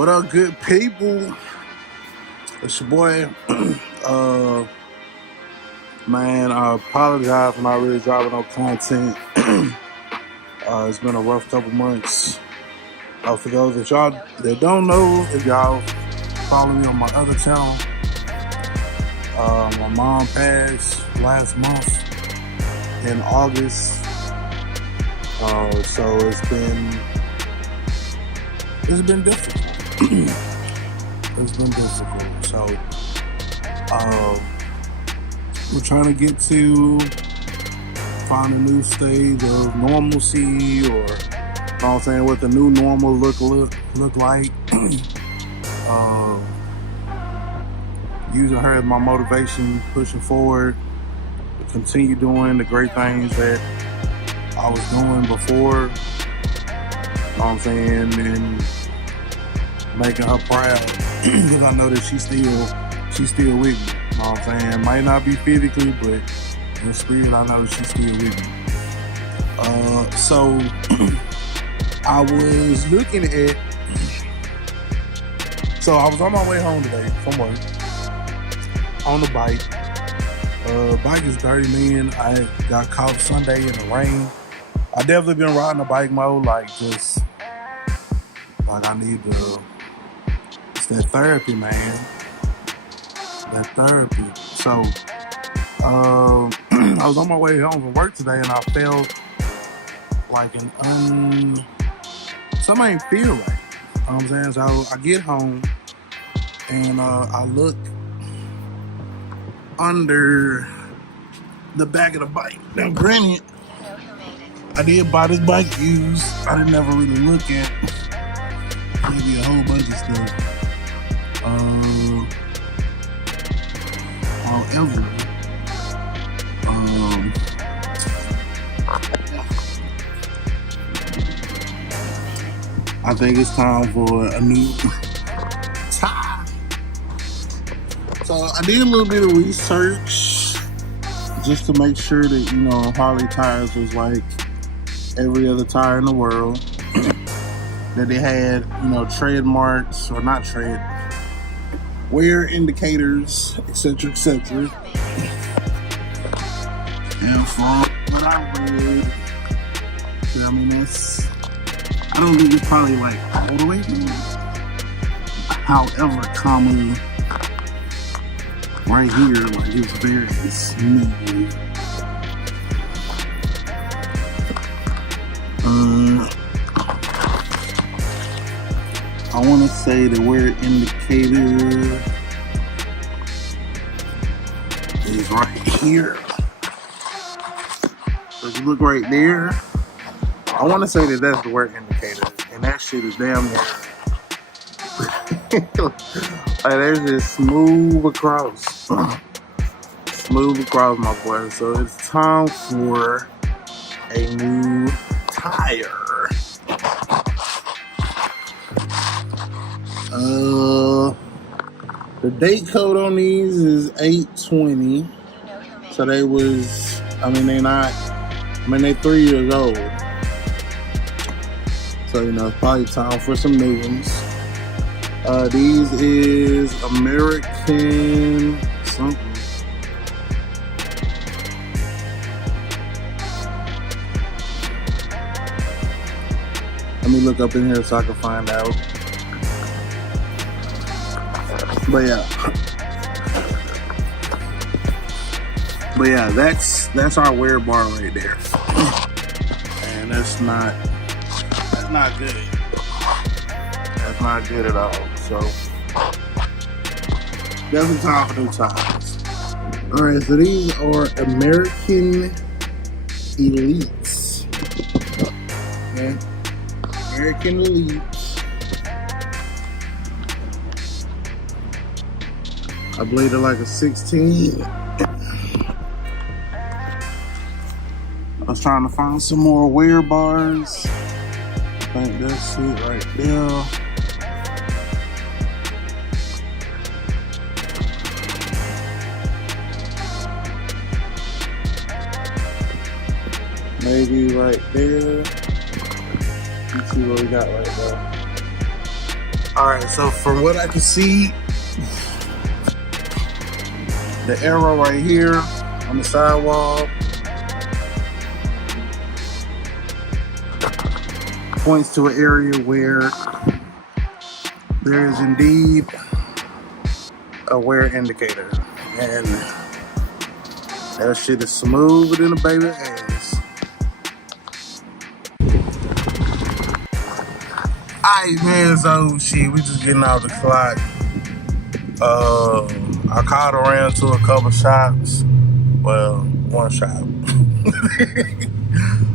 What up, good people? It's your boy. Man, I apologize for not really dropping no content. It's been a rough couple months. For those of y'all that don't know, if y'all follow me on my other channel, my mom passed last month in August. So it's been difficult. It's been difficult. So we're trying to get to find a new stage of normalcy, or you know what I'm saying, what the new normal look like. Using her as my motivation, pushing forward to continue doing the great things that I was doing before. You know what I'm saying, and making her proud, because I know that she's still with me. You know what I'm saying? Might not be physically, but in spirit, I know that she's still with me. So I was looking at. So I was on my way home today from work on the bike. Bike is dirty, man. I got caught Sunday in the rain. I definitely been riding a bike mode, like just like I need to. It's that therapy, man. That therapy. So I was on my way home from work today, and I felt like something ain't feel right. You know what I'm saying? So I get home and I look under the back of the bike. Now, granted, I did buy this bike used. I didn't ever really look at maybe a whole bunch of stuff. However, I think it's time for a new tire. So I did a little bit of research just to make sure that, you know, Harley tires was like every other tire in the world. That they had, you know, tread marks, or not tread, wear indicators, etc., etc. And from what I read, I mean, I don't think it's probably like all the way through. However, comma right here, like it's very smooth. I want to say the wear indicator is right here. So if you look right there, I want to say that that's the wear indicator, and that shit is damn near. Like, there's just smooth across, my boy. So it's time for a new tire. The date code on these is 8/20. So they was, they 3 years old. So, you know, it's probably time for some new ones. These is American something. Let me look up in here so I can find out. But yeah, that's our wear bar right there. And that's not good. That's not good at all. So definitely time for new tires. Alright, so these are American Elites. Okay. American Elites. I believe they're like a 16. I was trying to find some more wear bars. I think that's it right there. Maybe right there. Let's see what we got right there. Alright, so from what I can see, the arrow right here on the sidewall points to an area where there is indeed a wear indicator, and that shit is smoother than a baby ass. Alright, man, so shit, we just getting out the clock. I called around to a couple shops. Well, one shop.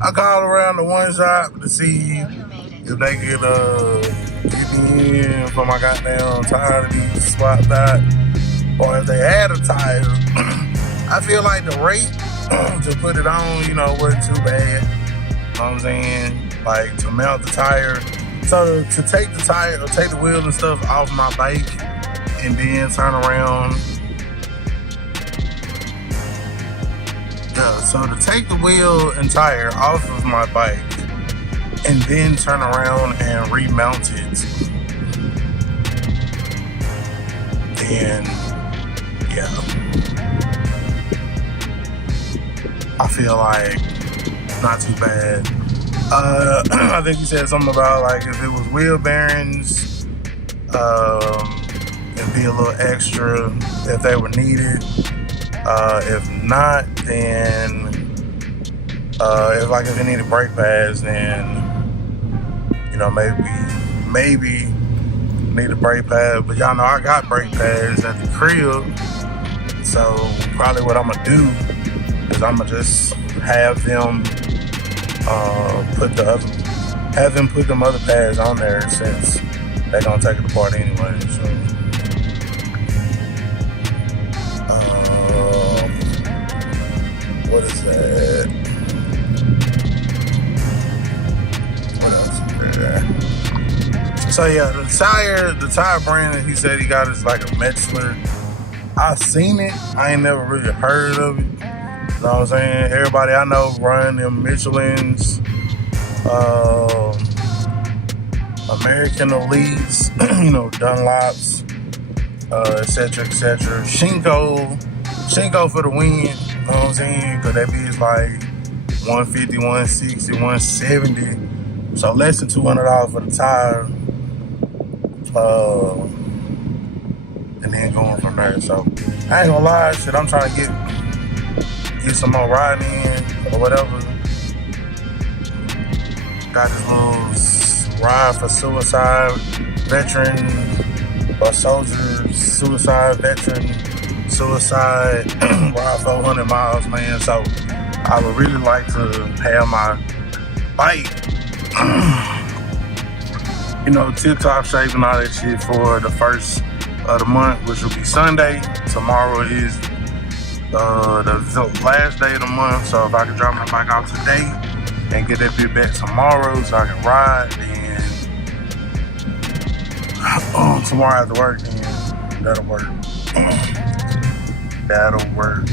I called around to one shop to see if they could get me in for my goddamn tire to be swapped out, or if they had a tire. I feel like the rate to put it on, you know, wasn't too bad. You know what I'm saying? Like, to mount the tire. So to take the tire, or take the wheel and stuff off my bike, and then turn around. Yeah, so to take the wheel and tire off of my bike, and then turn around and remount it, then, yeah, I feel like not too bad. I think you said something about, like, if it was wheel bearings, it'd be a little extra if they were needed. If not, then if they needed brake pads, then, you know, maybe need a brake pad. But y'all know I got brake pads at the crib, so probably what I'm gonna do is I'm gonna just have them put them other pads on there, since they're gonna take it apart anyway. So what is that? What else is there? So yeah, the tire brand that he said he got is like a Metzler. I've seen it. I ain't never really heard of it. You know what I'm saying? Everybody I know run them Michelin's, American Elites, you know, Dunlops, etc., etc. Shinko for the win. You know what I'm saying? Because that bitch like 150, 160, 170. So less than $200 for the tire. And then going from there. So I ain't gonna lie, shit, I'm trying to get some more riding in or whatever. Got this little ride for suicide veteran or soldier, suicide veteran, suicide ride 400 miles, man. So I would really like to have my bike, you know, tip-top shape and all that shit for the first of the month, which will be Sunday. Tomorrow is the last day of the month, so if I can drop my bike off today and get that bit back tomorrow so I can ride, then tomorrow after work, then that'll work. That'll work.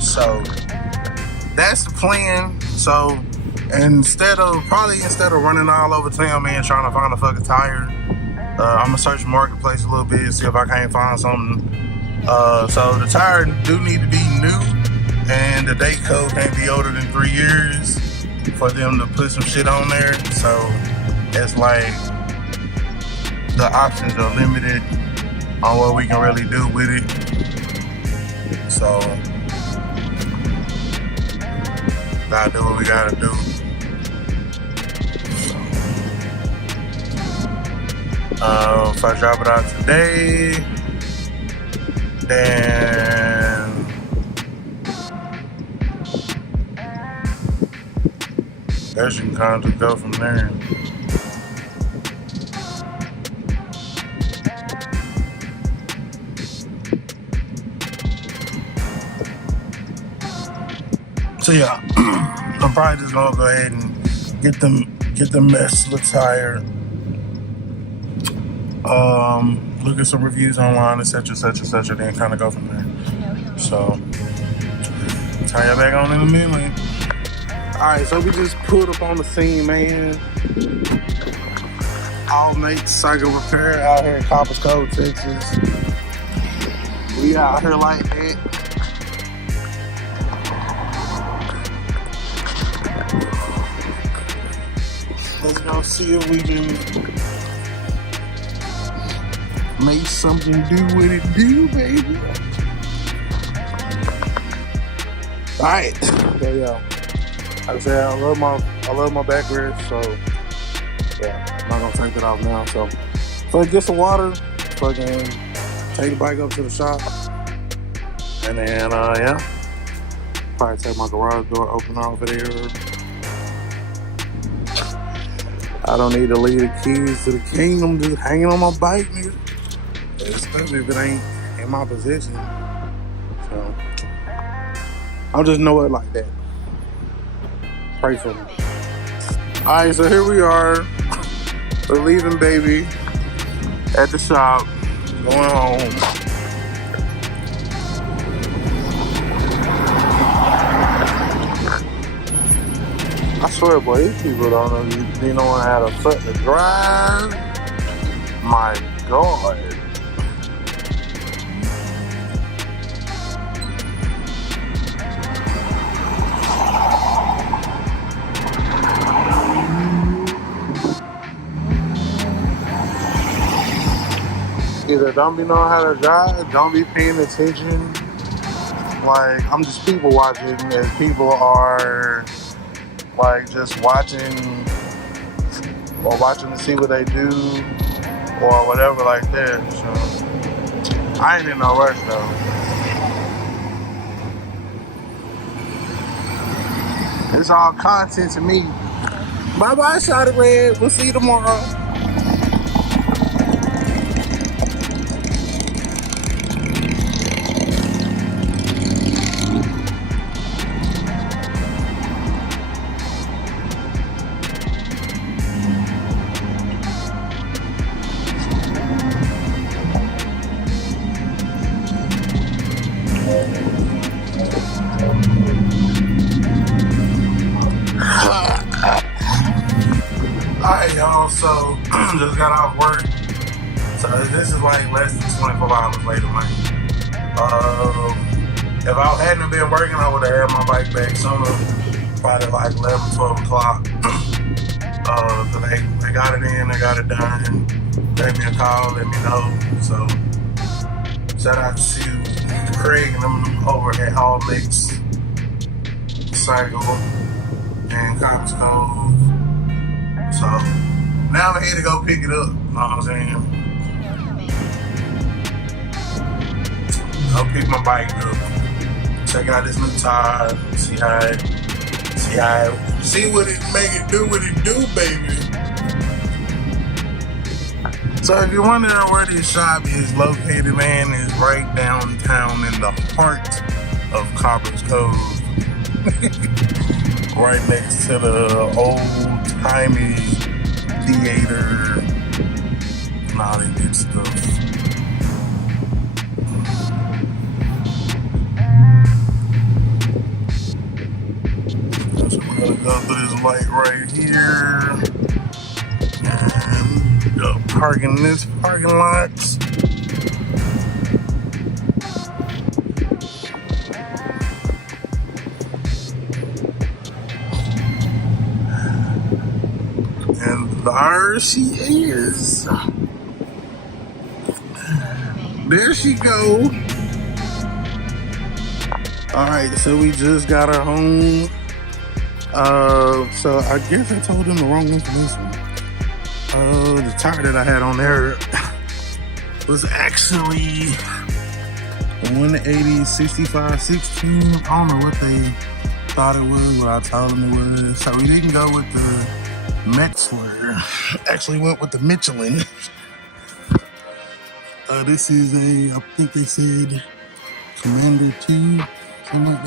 So that's the plan. So instead of running all over town, man, trying to find a fucking tire, I'm gonna search the marketplace a little bit, see if I can't find something. So the tire do need to be new, and the date code can't be older than 3 years for them to put some shit on there. So it's like the options are limited on what we can really do with it. So gotta do what we gotta do. If I drop it out today, then guess you can kind of go from there. So yeah, I'm probably just gonna go ahead and get the Metzler tire. Look at some reviews online, etc., then kind of go from there. So, tie you back on in a minute. Alright, so we just pulled up on the scene, man. All Makes Cycle Repair out here in Copper's Cove, Texas. We out here like that. Let's go see if we can make something do what it do, baby. Alright, so yeah. Like I said, I love my backrest, so yeah, I'm not gonna take it off now. So get some water, fucking take the bike up to the shop, and then yeah, probably take my garage door opener over there. I don't need to leave the keys to the kingdom just hanging on my bike, nigga. Especially if it ain't in my possession. So I'll just know it like that. Pray for me. Alright, so here we are. We're leaving baby at the shop, going home. I swear, boy, these people don't know you know how to fucking drive. My God. Either don't be knowing how to drive, don't be paying attention. Like, I'm just people watching, and people are like just watching to see what they do or whatever like that. So I ain't in no rush though. It's all content to me. Bye bye, Shotty Red. We'll see you tomorrow. Alright, y'all, so just got off work. So this is like less than 24 hours later, man. If I hadn't been working, I would have had my bike back sooner, probably like 11, 12 o'clock. So they got it in, they got it done, gave me a call, let me know. So shout out to Craig and them over at All Makes Cycle and Copper's Cove. So now I'm here to go pick it up, you know what I'm saying? Go pick my bike up, check out this new tire, see what it make it do what it do, baby. So if you're wondering where this shop is located, man, it's right downtown in the heart of Copper's Cove. Right next to the old-timey theater and all that good stuff. So we're gonna go through this light right here and go park in this parking lot. And there she is. There she go. Alright, so we just got her home. So I guess I told them the wrong information. The tire that I had on there was actually 180 65 16. I don't know what they thought it was, but I told them it was. So we didn't go with the Metzler, actually went with the Michelin. This is I think they said Commander 2, something like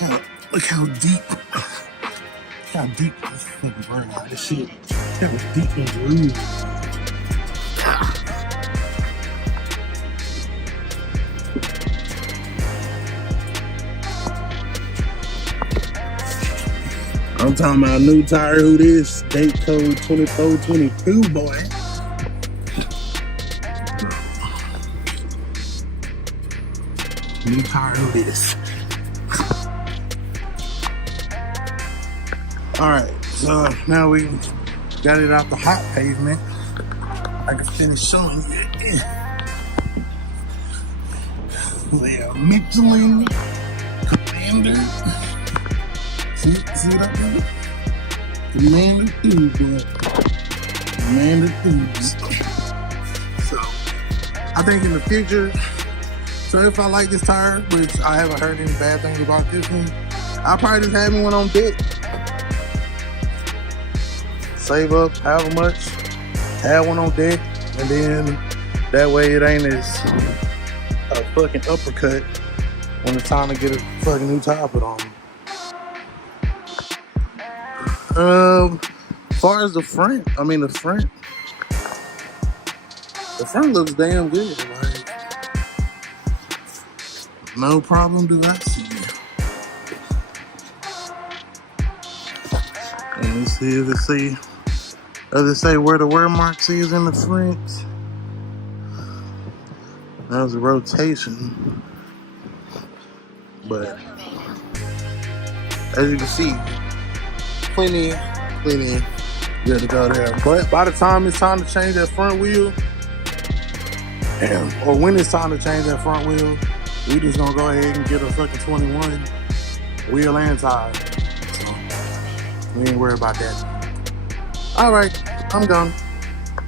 that. Look how deep this fucking burn out. This shit, that was deep and grooved. I'm talking about new tire. Who this? Date code 2422, boy. New tire. Who this? All right. So now we got it out the hot pavement. I can finish showing you it. Yeah, Michelin Commander. See what I did? Commander tubes, boy. Commander tubes. So, I think in the future, so if I like this tire, which I haven't heard any bad things about this one, I'll probably just have one on deck. Save up however much, have one on deck, and then that way it ain't as a fucking uppercut when it's time to get a fucking new tire put on. As far as the front looks damn good. Like, no problem do I see. Let me see if does it say where the wear marks is in the front? That was a rotation. But as you can see, plenty good to go there. But by the time it's time to change that front wheel, or when it's time to change that front wheel, we just gonna go ahead and get a fucking 21 wheel and tire. So we ain't worried about that. All right, I'm gone.